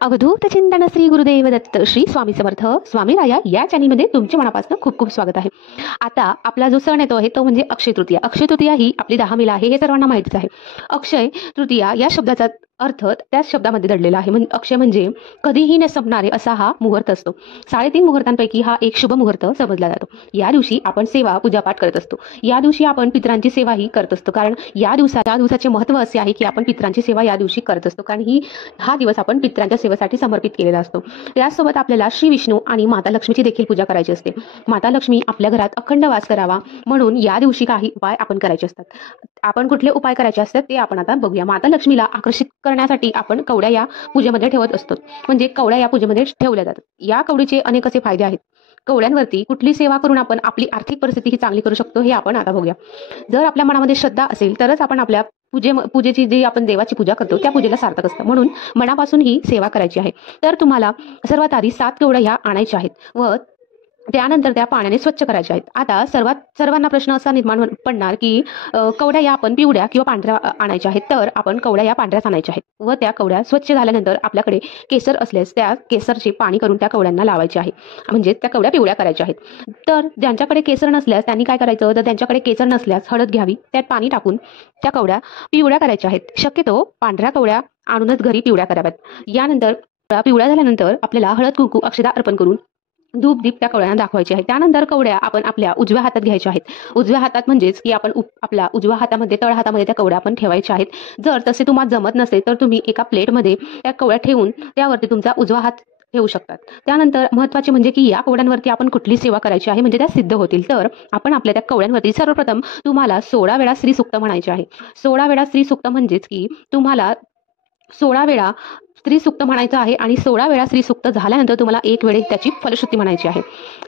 अवधूत चिंतन श्री गुरुदेव दत्त श्री स्वामी समर्थ स्वामी राया या चॅनलमध्ये तुमचे मनापासून खूप खूप स्वागत आहे। आता आपला जो सण येतो आहे तो म्हणजे अक्षय तृतीया। अक्षय तृतीया ही आपली 10 मेला आहे हे सर्वांना माहितीच आहे। अक्षय तृतीया या शब्दाचा अर्थ त्याच शब्दामध्ये दडलेला आहे। म्हणजे अक्षय म्हणजे कधीही न संपणारे असा हा मुहूर्त असतो। 3.5 मुहूर्तांपैकी हा एक शुभ मुहूर्त समजला जातो। या दिवशी आपण सेवा पूजापाठ करत असतो। या दिवशी आपण पितरांची सेवाही करत असतो, कारण या दिवसाचे महत्त्व असे आहे की आपण पितरांची सेवा या दिवशी करत असतो, कारण हा दिवस आपण पितरांच्या सेवेसाठी समर्पित केलेला असतो। त्याचसोबत आपल्याला श्री विष्णू आणि माता लक्ष्मीची देखील पूजा करायची असते। माता लक्ष्मी आपल्या घरात अखंड वास करावा म्हणून या दिवशी काही उपाय आपण करायचे असतात। आपण कुठले उपाय करायचे असतात ते आपण आता बघूया। माता लक्ष्मीला आकर्षित करण्यासाठी आपण कवड्या या पूजेमध्ये ठेवत असतो, म्हणजे कवड्या या पूजेमध्ये ठेवल्या जातात। या कवडीचे अनेक असे फायदे आहेत। कवड्यांवरती कुठली सेवा करून आपण आपली आर्थिक परिस्थिती ही चांगली करू शकतो हे आपण आता बघूया। जर आपल्या मनामध्ये श्रद्धा असेल तरच आपण आपल्या पूजेची जी आपण देवाची पूजा करतो त्या पूजेला सार्थक असतं, म्हणून मनापासून ही सेवा करायची आहे। तर तुम्हाला सर्वात आधी 7 कवड्या ह्या आणायच्या आहेत व त्यानंतर त्या पाण्याने स्वच्छ करायच्या आहेत। आता सर्वांना प्रश्न असा निर्माण पडणार की कवड्या या आपण पिवळ्या किंवा पांढऱ्या आणायच्या आहेत। तर आपण कवड्या या पांढऱ्याच आणायच्या आहेत व त्या कवड्या स्वच्छ झाल्यानंतर आपल्याकडे केसर असल्यास त्या केसरचे पाणी करून त्या कवड्यांना लावायचे आहे, म्हणजे त्या कवड्या पिवळ्या करायच्या आहेत। तर ज्यांच्याकडे केसर नसल्यास त्यांनी काय करायचं, तर त्यांच्याकडे केसर नसल्यास हळद घ्यावी, त्यात पाणी टाकून त्या कवड्या पिवळ्या करायच्या आहेत। शक्यतो पांढऱ्या कवड्या आणूनच घरी पिवळ्या कराव्यात। यानंतर पिवळ्या झाल्यानंतर आपल्याला हळद कुंकू अक्षता अर्पण करून धूप दीप त्या कवड्यांना दाखवायचे आहे। त्यानंतर कवड्या आपण आपल्या उजव्या हातात घ्यायच्या आहेत। उजव्या हातात म्हणजेच की आपण आपल्या उजव्या हातामध्ये तळ हातामध्ये त्या कवड्या आपण ठेवायच्या आहेत। जर तसे तुम्हाला जमत नसेल तर तुम्ही एका प्लेटमध्ये त्या कवड्या ठेवून त्यावरती तुमचा उजवा हात ठेवू शकतात। त्यानंतर महत्त्वाचे म्हणजे की या कवड्यांवरती आपण कुठली सेवा करायची आहे म्हणजे त्या सिद्ध होतील। तर आपण आपल्या त्या कवड्यांवरती सर्वप्रथम तुम्हाला 16 वेळा श्री सूक्त म्हणायचे आहे। 16 वेळा श्री सूक्त म्हणजेच की तुम्हाला 16 वेळा स्त्री सुक्त म्हणायचं आहे आणि 16 वेळा स्त्री सुक्त झाल्यानंतर तुम्हाला 1 वेळेस त्याची फलश्रुती म्हणायची आहे।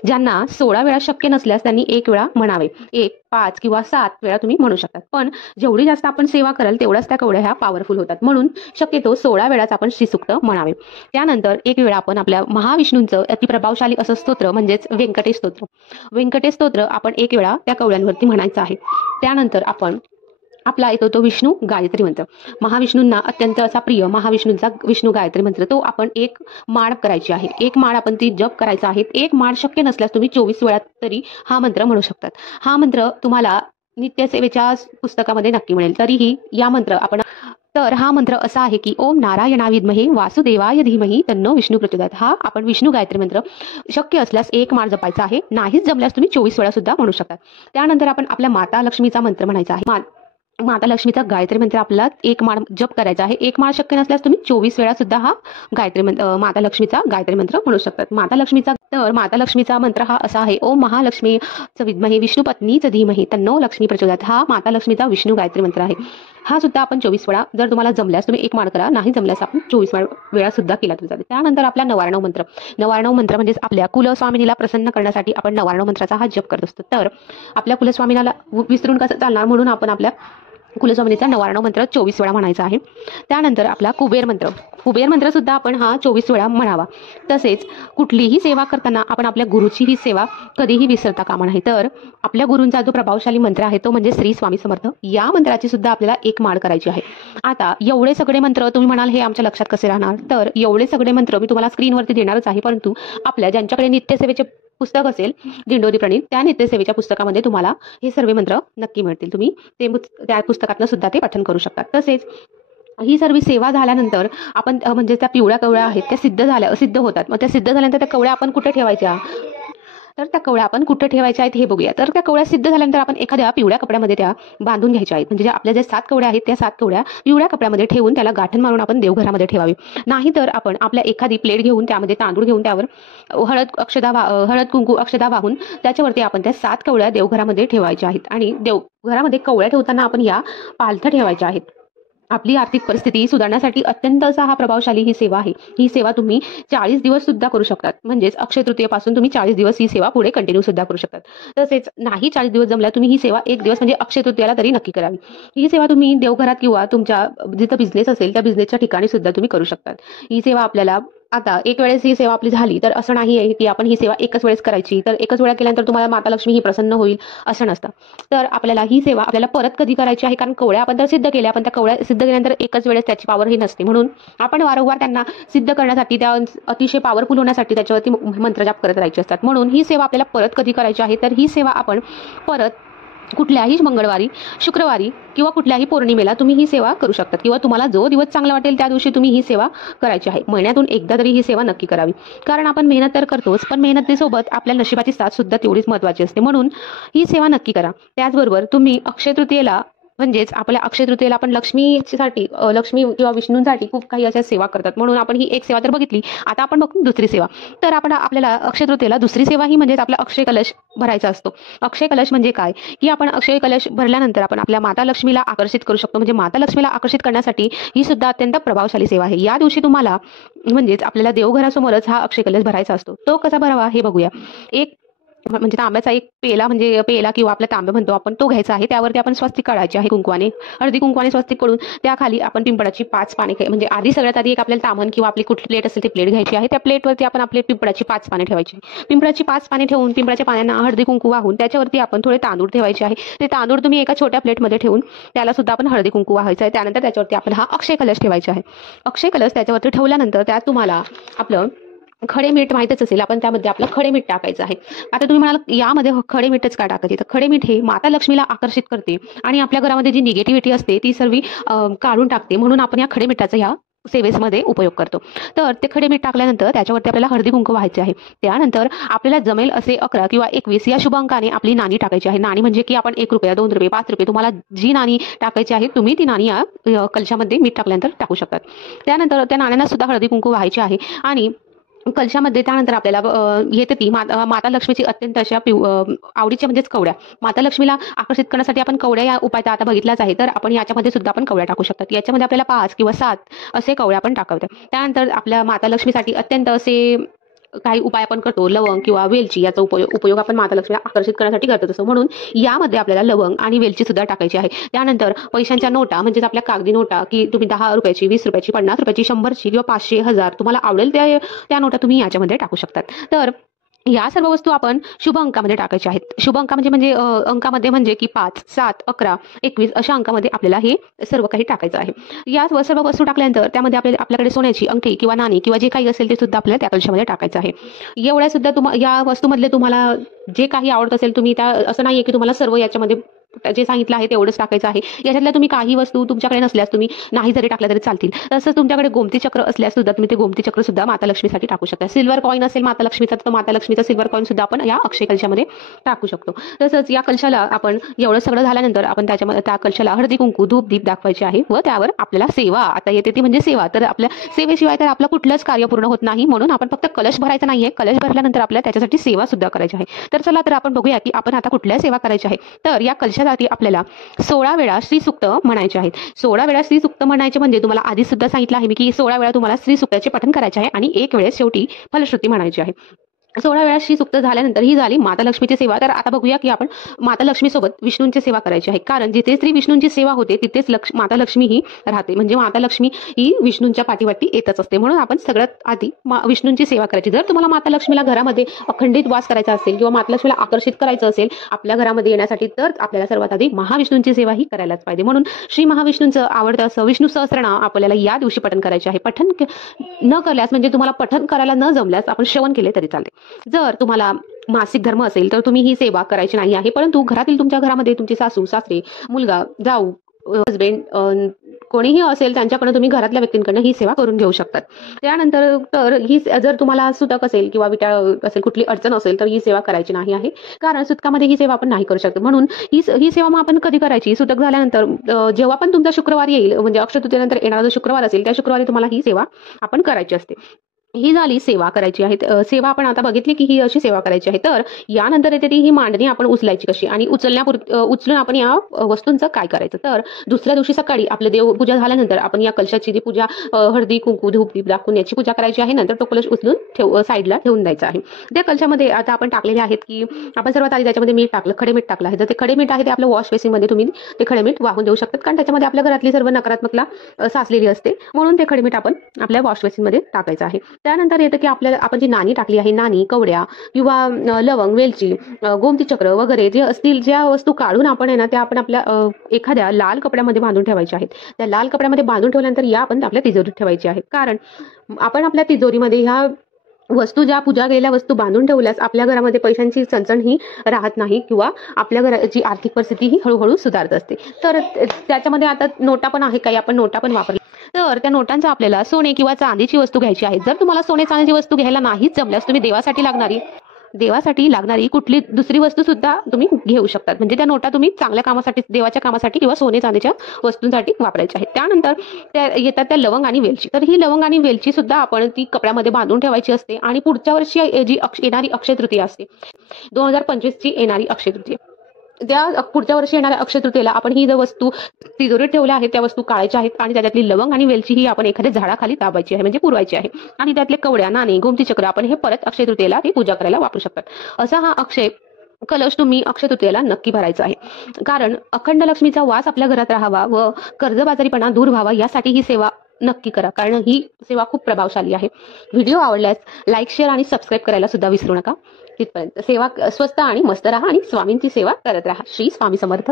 ज्यांना 16 वेळा शक्य नसल्यास त्यांनी 1 वेळा म्हणावे। 1, 5 किंवा 7 वेळा तुम्ही म्हणू शकता, पण जेवढी जास्त आपण सेवा कराल तेवढ्याच त्या कवड्या ह्या पॉवरफुल होतात, म्हणून शक्यतो 16 वेळाच आपण श्री सुक्त म्हणावे। त्यानंतर 1 वेळा आपण आपल्या महाविष्णूंचं अति प्रभावशाली असं स्तोत्र म्हणजेच व्यंकटेश स्तोत्र आपण 1 वेळा त्या कवड्यांवरती म्हणायचं आहे। त्यानंतर आपण आपला येतो तो विष्णू गायत्री मंत्र। महाविष्णूंना अत्यंत असा प्रिय महाविष्णूंचा विष्णू गायत्री मंत्र तो आपण 1 माळ करायची आहे। 1 माळ आपण ती जप करायचा आहे। 1 माळ शक्य नसल्यास तुम्ही 24 वेळा तरी हा मंत्र म्हणू शकतात। हा मंत्र तुम्हाला नित्यसेवेच्या पुस्तकामध्ये नक्की मिळेल। तरीही हा मंत्र असा आहे की ओम नारायणा विद्महे वासुदेवाय धीमहि तन्नो विष्णू प्रचोदयात्। हा आपण विष्णू गायत्री मंत्र शक्य असल्यास 1 माळ जपायचा आहे, नाहीच जमल्यास तुम्ही 24 वेळा सुद्धा म्हणू शकता। त्यानंतर आपण आपल्या माता लक्ष्मीचा मंत्र म्हणायचा आहे। माता लक्ष्मीचा गायत्री मंत्र आपल्याला 1 माळ जप करायचा आहे। 1 माळ शक्य नसल्यास तुम्ही 24 वेळा सुद्धा हा माता लक्ष्मीचा गायत्री मंत्र म्हणू शकतात। माता लक्ष्मीचा मंत्र हा असा आहे ओम महालक्ष्मीच विद्महे विष्णुपत्नीच धीमहि तन्नो लक्ष्मी प्रचोदयात्। हा माता लक्ष्मीचा विष्णू गायत्री मंत्र आहे। हा सुद्धा आपण 24 वेळा, जर तुम्हाला जमल्यास तुम्ही 1 माळ करा, नाही जमल्यास आपण 24 वेळा सुद्धा केला तरी चालेल। त्यानंतर आपला नवार्णव मंत्र म्हणजे आपल्या कुलस्वामिनीला प्रसन्न करण्यासाठी आपण नवार्णव मंत्राचा हा जप करत असतो। तर आपल्या कुलस्वामिनीला विसरून कसं चालणार, म्हणून आपण आपल्या कुलस्वामिनीचा नवार्णव मंत्र 24 वेळा म्हणायचा आहे। त्यानंतर आपला कुबेर मंत्र सुद्धा आपण हा 24 वेळा म्हणावा। तसेच कुठलीही सेवा करताना आपण आपल्या गुरुची ही सेवा कधीही विसरता कामा नाही। तर आपल्या गुरूंचा जो प्रभावशाली मंत्र आहे तो म्हणजे श्री स्वामी समर्थ, या मंत्राची सुद्धा आपल्याला 1 माळ करायची आहे। आता एवढे सगळे मंत्र तुम्ही म्हणाल हे आमच्या लक्षात कसे राहणार, तर एवढे सगळे मंत्र मी तुम्हाला स्क्रीनवरती देणारच आहे, परंतु आपल्या ज्यांच्याकडे नित्यसेवेचे पुस्तक असेल दिंडोरी प्रणीत त्या नित्यसेवेच्या पुस्तकामध्ये तुम्हाला हे सर्व मंत्र नक्की मिळतील। तुम्ही त्या पुस्तकातनं सुद्धा ते पठण करू शकता। तसेच ही सर्व सेवा झाल्यानंतर आपण म्हणजे त्या पिवळ्या कवड्या आहेत त्या सिद्ध होतात। मग त्या सिद्ध झाल्यानंतर त्या कवड्या आपण कुठे ठेवायच्या, तर त्या कवड्या आपण कुठे ठेवायच्या आहेत हे बघूया। तर त्या कवड्या सिद्ध झाल्यानंतर आपण एखाद्या पिवळ्या कपड्यामध्ये त्या बांधून घ्यायच्या आहेत, म्हणजे आपल्या ज्या 7 कवड्या आहेत त्या 7 कवड्या पिवळ्या कपड्यामध्ये ठेवून त्याला गाठण मारून आपण देवघरामध्ये ठेवावी। नाहीतर आपण आपल्या एखादी प्लेट घेऊन त्यामध्ये तांदूळ घेऊन त्यावर हळद कुंकू अक्षता वाहून त्याच्यावरती आपण त्या 7 कवड्या देवघरामध्ये ठेवायच्या आहेत। आणि देवघरामध्ये कवड्या ठेवताना आपण या पालथ्या ठेवायच्या आहेत। आपली आर्थिक परिस्थिती सुधारण्यासाठी अत्यंत असा हा प्रभावशाली ही सेवा आहे। ही सेवा तुम्ही 40 दिवस सुद्धा करू शकतात, म्हणजेच अक्षय तृतीयेपासून तुम्ही 40 दिवस ही सेवा पुढे कंटिन्यू सुद्धा करू शकतात। तसेच नाही 40 दिवस जमल्या तुम्ही ही सेवा 1 दिवस म्हणजे अक्षय तृतीयाला तरी नक्की करावी। ही सेवा तुम्ही देवघरात किंवा तुमच्या जिथं बिझनेस असेल त्या बिझनेसच्या ठिकाणी सुद्धा तुम्ही करू शकतात। ही सेवा आपल्याला आता एक वेळेस ही सेवा आपली झाली तर असं नाही आहे की आपण ही सेवा एकच वेळेस करायची, तर एकच वेळा केल्यानंतर तुम्हाला माता लक्ष्मी ही प्रसन्न होईल असं नसतं. तर आपल्याला ही सेवा आपल्याला परत कधी करायची आहे, कारण कवड्या आपण तर सिद्ध केल्या, पण त्या कवड्या सिद्ध केल्यानंतर एकच वेळेस त्याची पॉवर ही नसते. म्हणून आपण वारंवार त्यांना सिद्ध करण्यासाठी, त्या अतिशय पॉवरफुल होण्यासाठी त्याच्यावरती मंत्रजाप करत राहायचे असतात. म्हणून ही सेवा आपल्याला परत कधी करायची आहे, तर ही सेवा आपण परत कुठल्याही मंगळवारी, शुक्रवारी किंवा कुठल्याही पौर्णिमेला तुम्ही ही सेवा करू शकता, किंवा तुम्हाला जो दिवस चांगला वाटेल त्या दिवशी तुम्ही ही सेवा करायची आहे. महिन्यातून एकदा तरी ही सेवा नक्की करावी, कारण आपण मेहनत तर करतोच, पण मेहनतीसोबत आपल्या नशिबाची साथ सुद्धा तेवढीच महत्त्वाची असते. म्हणून ही सेवा नक्की करा. त्याचबरोबर तुम्ही अक्षय तृतीयेला, म्हणजेच आपल्या अक्षय तृतीयेला आपण लक्ष्मीसाठी, लक्ष्मी किंवा विष्णूंसाठी खूप काही अशा सेवा करतात. म्हणून आपण ही एक सेवा तर बघितली, आता आपण बघू दुसरी सेवा. तर आपल्याला अक्षय तृतीयेला दुसरी सेवा ही म्हणजेच आपला अक्षय कलश भरायचा असतो. अक्षय कलश म्हणजे काय, की आपण अक्षय कलश भरल्यानंतर आपण आपल्या माता लक्ष्मीला आकर्षित करू शकतो. म्हणजे माता लक्ष्मीला आकर्षित करण्यासाठी ही सुद्धा अत्यंत प्रभावशाली सेवा आहे. या दिवशी तुम्हाला, म्हणजेच आपल्याला देवघरासमोरच हा अक्षय कलश भरायचा असतो. तो कसा भरावा हे बघूया. एक म्हणजे तांब्याचा एक पेला, म्हणजे पेला किंवा आपला तांबे म्हणतो आपण, तो घ्यायचा आहे. त्यावरती आपण स्वस्तिक काढायचे आहे कुंकवाने, हळदी कुंकवाने स्वस्तिक करून त्याखाली आपण पिंपळाची 5 पाने, म्हणजे आधी सगळ्यात आधी एक आपल्याला तामण किंवा आपली कुठली प्लेट असेल ती प्लेट घ्यायची आहे. त्या प्लेटवरती आपण आपले पिंपळाची 5 पाने ठेवायची. पिंपळाची 5 पाने ठेवून पिंपळाच्या पानांना हळदी कुंकू वाहून त्याच्यावरती आपण थोडे तांदूळ ठेवायचे आहे. ते तांदूळ तुम्ही एका छोट्या प्लेटमध्ये ठेवून त्याला सुद्धा आपण हळदी कुंकू वाहायचं आहे. त्यानंतर त्याच्यावरती आपण हा अक्षय कलश ठेवायचा आहे. अक्षय कलश त्याच्यावरती ठेवल्यानंतर त्यात तुम्हाला आपलं खडे मीठ माहितच असेल, आपण त्यामध्ये आपलं खडे मीठ टाकायचं आहे. आता तुम्ही म्हणाल यामध्ये खडे मीठच का टाकायचे, तर खडे मीठ हे माता लक्ष्मीला आकर्षित करते आणि आपल्या घरामध्ये जी निगेटिव्हिटी असते ती सर्व काढून टाकते. म्हणून आपण या खडे मिठाचा ह्या सेवेमध्ये उपयोग करतो. तर ते खडे मीठ टाकल्यानंतर त्याच्यावरती आपल्याला हळदी कुंकू व्हायचे आहे. त्यानंतर आपल्याला जमेल असे 11 किंवा 21 या शुभ अंकाने आपली नाणी टाकायची आहे. नाणी म्हणजे की आपण 1 रुपया, 2 रुपये, 5 रुपये, तुम्हाला जी नाणी टाकायची आहे तुम्ही ती नाणी या कलशामध्ये मीठ टाकल्यानंतर टाकू शकतात. त्यानंतर त्या नाण्यांना सुद्धा हळदी कुंकू व्हायचे आहे. आणि कलशामध्ये त्यानंतर आपल्याला येते ती माता लक्ष्मीची अत्यंत अशा आवडीच्या, म्हणजेच कवड्या. माता लक्ष्मीला आकर्षित करण्यासाठी आपण कवड्या या उपाय तर आता बघितलाच आहे, तर आपण याच्यामध्ये सुद्धा आपण कवड्या टाकू शकतात. याच्यामध्ये आपल्याला 5 किंवा 7 असे कवड्या आपण टाकाव्यात. त्यानंतर आपल्या माता लक्ष्मीसाठी अत्यंत असे काही उपाय आपण करतो, लवंग किंवा वेलची याचा उपयोग आपण माता लक्ष्मीला आकर्षित करण्यासाठी करतो असं. म्हणून यामध्ये आपल्याला लवंग आणि वेलची सुद्धा टाकायची आहे. त्यानंतर पैशांच्या नोटा, म्हणजेच आपल्या कागदी नोटा, की तुम्ही 10 रुपयाची, 20 रुपयाची, 50 रुपयाची, 100ची किंवा 500, 1000 तुम्हाला आवडेल त्या नोटा तुम्ही याच्यामध्ये टाकू शकतात. तर या सर्व वस्तू आपण शुभ अंकामध्ये टाकायच्या आहेत. शुभ अंका म्हणजे अंकामध्ये म्हणजे की 5, 7, 11, 21 अशा अंकामध्ये आपल्याला हे सर्व काही टाकायचं आहे. या सर्व वस्तू टाकल्यानंतर त्यामध्ये आपल्याकडे सोन्याची अंगठी किंवा नाणी किंवा जे काही असेल ते सुद्धा आपल्याला त्या कलशामध्ये टाकायचं आहे. एवढ्या सुद्धा या वस्तूमधले तुम्हाला जे काही आवडत असेल तुम्ही त्या, असं नाहीये की तुम्हाला सर्व याच्यामध्ये जे सांगितलं आहे तेवढंच टाकायचं आहे. याच्यातल्या तुम्ही काही वस्तू तुमच्याकडे नसल्यास तुम्ही नाही जरी टाकल्या तरी चालतील. तसंच तुमच्याकडे गोमती चक्र असल्यास सुद्धा तुम्ही ते गोमती चक्र सुद्धा माता लक्ष्मीसाठी टाकू शकता. सिल्वर कॉईन असेल माता लक्ष्मीचा, तर माता लक्ष्मीचा सिल्वर कॉईन सुद्धा आपण या अक्षय कलशामध्ये टाकू शकतो. तसंच या कलशाला आपण एवढं सगळं झाल्यानंतर आपण त्या कलशाला हळदी कुंकू, धूप, दीप दाखवायचे आहे व त्यावर आपल्याला सेवा आता येते ती म्हणजे सेवा. तर आपल्या सेवेशिवाय तर आपलं कुठलंच कार्य पूर्ण होत नाही. म्हणून आपण फक्त कलश भरायचा नाहीये, कलश भरल्यानंतर आपल्याला त्याच्यासाठी सेवा सुद्धा करायची आहे. तर चला तर आपण बघूया की आपण आता कुठल्या सेवा करायची आहे. तर या कलशासाठी आपल्याला 16 वेळा श्रीसुक्त म्हणायचे आहेत. 16 वेळा श्रीसुक्त म्हणायचे म्हणजे तुम्हाला आधी सुद्धा सांगितलं आहे मी की 16 वेळा तुम्हाला श्रीसुक्ताचे पठण करायचे आहे आणि 1 वेळेस शेवटी फलश्रुती म्हणायची आहे. 16 वेळा श्रीसुक्त झाल्यानंतर ही झाली माता लक्ष्मीची सेवा. तर आता बघूया की आपण माता लक्ष्मीसोबत विष्णूंची सेवा करायची आहे. कारण जिथे श्री विष्णूंची सेवा होते तिथेच माता लक्ष्मी ही राहते. म्हणजे माता लक्ष्मी ही विष्णूंच्या पाठीवाटी येतच असते. म्हणून आपण सगळ्यात आधी विष्णूंची सेवा करायची. जर तुम्हाला माता लक्ष्मीला घरामध्ये अखंडित वास करायचा असेल किंवा माता लक्ष्मीला आकर्षित करायचं असेल आपल्या घरामध्ये येण्यासाठी, तर आपल्याला सर्वात आधी महाविष्णूंची सेवा ही करायलाच पाहिजे. म्हणून श्री महाविष्णूंचं आवडतं असं विष्णू सहस्त्रनाम आपल्याला या दिवशी पठण करायचे आहे. पठण न करल्यास, म्हणजे तुम्हाला पठण करायला न जमल्यास आपण श्रवण केले तरी चालते. जर तुम्हाला मासिक धर्म असेल तर तुम्ही ही सेवा करायची नाही आहे, परंतु तुमच्या घरामध्ये तुमचे सासू, सासरे, मुलगा, जाऊ, हजबेंड कोणीही असेल त्यांच्याकडून तुम्ही घरातल्या व्यक्तींकडून ही सेवा करून घेऊ शकतात. त्यानंतर तर ही जर तुम्हाला सुतक असेल किंवा विटाळ असेल, कुठली अडचण असेल तर ही सेवा करायची नाही आहे, कारण सुतकामध्ये ही सेवा आपण नाही करू शकतो. म्हणून ही सेवा मग आपण कधी करायची, सुतक झाल्यानंतर जेव्हा पण तुमचा शुक्रवार येईल, म्हणजे अक्षय तृतीयेनंतर येणारा जो शुक्रवार असेल त्या शुक्रवारी तुम्हाला ही सेवा आपण करायची असते. ही झाली सेवा करायची आहे. सेवा आपण आता बघितली की ही अशी सेवा करायची आहे. तर यानंतर येते ती ही मांडणी आपण उचलायची कशी आणि उचलून आपण या वस्तूंचं काय करायचं. तर दुसऱ्या दिवशी सकाळी आपलं देवपूजा झाल्यानंतर आपण या कलशाची जी पूजा हळदी कुंकू धूप दीप दाखवून याची पूजा करायची आहे. नंतर तो कलश उचलून साईडला ठेवून द्यायचा आहे. त्या कलशामध्ये आता आपण टाकलेले आहेत की आपण सर्वात आधी त्याच्यामध्ये मीठ टाकलं, खडे मीठ टाकलं आहे. जर ते खडे मीठ आहे ते आपलं वॉश बेसिनमध्ये तुम्ही ते खडे मीठ वाहून देऊ शकतात, कारण त्याच्यामध्ये आपल्या घरातली सर्व नकारात्मकता साचलेली असते. म्हणून ते खडे मीठ आपण आपल्या वॉश बेसिनमध्ये टाकायचं आहे. त्यानंतर येतं की आपल्याला आपण जी नाणी टाकली आहे, नाणी, कवड्या किंवा लवंग, वेलची, गोमती चक्र वगैरे जे असतील, ज्या वस्तू काढून आपण आहे ना, त्या आपण आपल्या एखाद्या लाल कपड्यामध्ये बांधून ठेवायच्या आहेत. त्या लाल कपड्यामध्ये बांधून ठेवल्यानंतर या आपण आपल्या तिजोरीत ठेवायच्या आहेत. कारण आपण आपल्या तिजोरीमध्ये ह्या वस्तू, ज्या पूजा केलेल्या वस्तू बांधून ठेवल्यास आपल्या घरामध्ये पैशांची चणचण ही राहत नाही किंवा आपल्या घराची आर्थिक परिस्थिती ही हळूहळू सुधारत असते. तर त्याच्यामध्ये आता नोटा पण आहे, काही आपण नोटा पण वापरल्या. तर त्या नोटांचा आपल्याला सोने किंवा चांदीची वस्तू घ्यायची आहे. जर तुम्हाला सोने चांदीची वस्तू घ्यायला नाहीच जमल्यास तुम्ही देवासाठी लागणारी कुठली दुसरी वस्तू सुद्धा तुम्ही घेऊ शकतात. म्हणजे त्या नोटा तुम्ही चांगल्या कामासाठी, देवाच्या कामासाठी किंवा सोने चांदीच्या वस्तूंसाठी वापरायच्या आहेत. त्यानंतर त्या येतात त्या लवंग आणि वेलची. तर ही लवंग आणि वेलची सुद्धा आपण ती कपड्यामध्ये बांधून ठेवायची असते. आणि पुढच्या वर्षी जी येणारी अक्षय तृतीया असते, 2025ची येणारी अक्षय तृतीया, त्या पुढच्या वर्षी येणाऱ्या अक्षय तृतीयेला आपण ही जर वस्तू तिजोरीत ठेवल्या आहेत त्या वस्तू काढायच्या आहेत आणि त्याच्यातली लवंग आणि वेलची ही आपण एखाद्या झाडाखाली दाबायची आहे, म्हणजे पुरवायची आहे. आणि त्यातले कवड्या, नाणे, गोमती चक्र आपण हे परत अक्षय तृतीयेला ती पूजा करायला वापरू शकतात. असा हा अक्षय कलश तुम्ही अक्षय तृतीयेला नक्की भरायचा आहे. कारण अखंड लक्ष्मीचा वास आपल्या घरात राहावा व कर्जबाजारीपणा दूर व्हावा यासाठी ही सेवा नक्की करा. कारण ही सेवा खूप प्रभावशाली आहे. व्हिडिओ आवडल्यास लाईक, शेअर आणि सबस्क्राईब करायला सुद्धा विसरू नका. तिथपर्यंत सेवा स्वस्त आणि मस्त राहा आणि स्वामींची सेवा करत राहा. श्री स्वामी समर्थ.